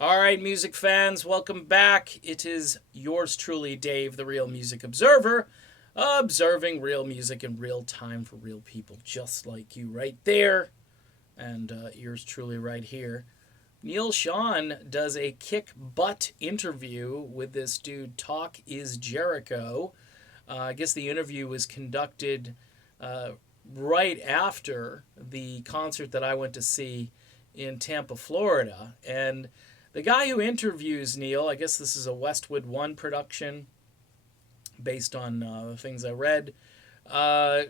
All right, music fans, welcome back. It is yours truly, Dave, the Real Music Observer, observing real music in real time for real people just like you right there, and yours truly right here. Neal Schon does a kick butt interview with this dude, Talk is Jericho. I guess the interview was conducted uh, right after the concert that I went to see in Tampa, Florida. And the guy who interviews Neal, I guess this is a Westwood One production based on things I read. Uh,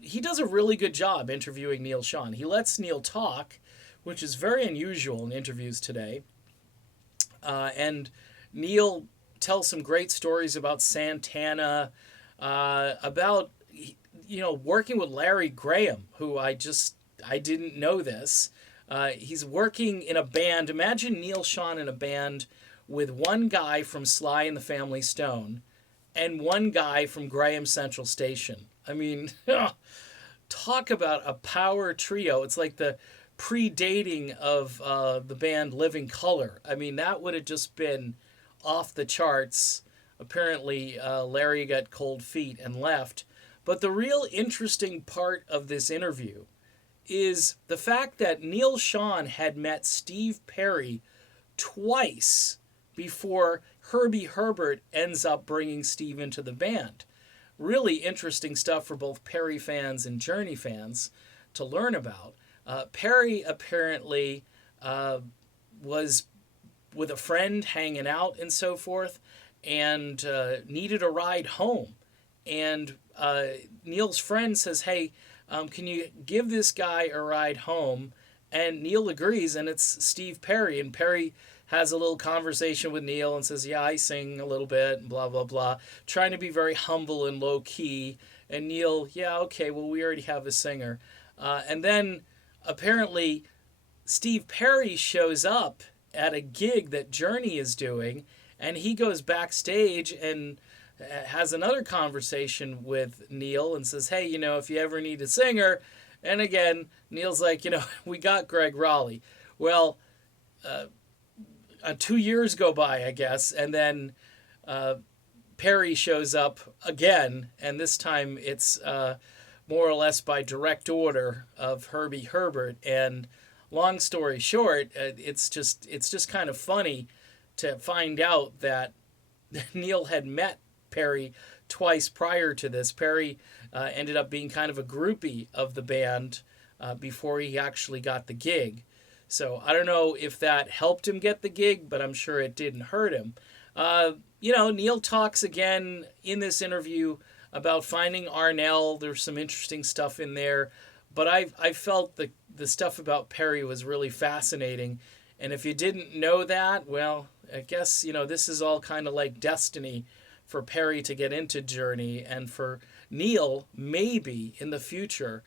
he does a really good job interviewing Neal Schon. He lets Neal talk, which is very unusual in interviews today. And Neal tells some great stories about Santana, about working with Larry Graham, who I didn't know this. He's working in a band. Imagine Neal Schon in a band with one guy from Sly and the Family Stone and one guy from Graham Central Station. I mean, talk about a power trio. It's like the predating of the band Living Color. I mean, that would have just been off the charts. Apparently, Larry got cold feet and left. But the real interesting part of this interview is the fact that Neal Schon had met Steve Perry twice before Herbie Herbert ends up bringing Steve into the band. Really interesting stuff for both Perry fans and Journey fans to learn about. Perry apparently was with a friend hanging out and so forth and needed a ride home. And Neal's friend says, "Hey, can you give this guy a ride home?" And Neal agrees, and it's Steve Perry. And Perry has a little conversation with Neal and says, "Yeah, I sing a little bit," and blah, blah, blah, trying to be very humble and low key. And Neal, "Yeah, okay, well, we already have a singer." And then apparently Steve Perry shows up at a gig that Journey is doing, and he goes backstage and has another conversation with Neal and says, "Hey, if you ever need a singer," and again, Neal's like, "We got Greg Raleigh." Well, 2 years go by, I guess, and then Perry shows up again, and this time it's more or less by direct order of Herbie Herbert. And long story short, it's just kind of funny to find out that Neal had met Perry twice prior to this. Perry ended up being kind of a groupie of the band before he actually got the gig. So I don't know if that helped him get the gig, but I'm sure it didn't hurt him. Neal talks again in this interview about finding Arnell. There's some interesting stuff in there, but I felt the stuff about Perry was really fascinating. And if you didn't know that, well, I guess this is all kind of like destiny for Perry to get into Journey, and for Neal maybe in the future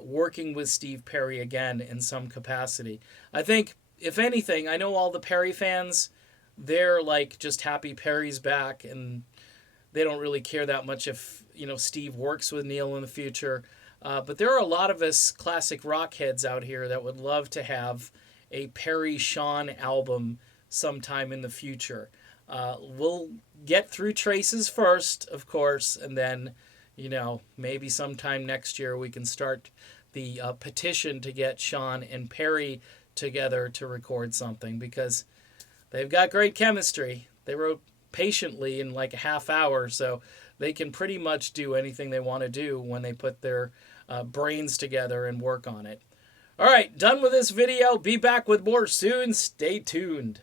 working with Steve Perry again in some capacity. I think, if anything, I know all the Perry fans, they're like just happy Perry's back, and they don't really care that much if Steve works with Neal in the future. But there are a lot of us classic rock heads out here that would love to have a Perry Schon album sometime in the future. We'll get through Traces first, of course, and then, maybe sometime next year we can start the petition to get Schon and Perry together to record something, because they've got great chemistry. They wrote Patiently in like a half hour, so they can pretty much do anything they want to do when they put their brains together and work on it. All right, done with this video. Be back with more soon. Stay tuned.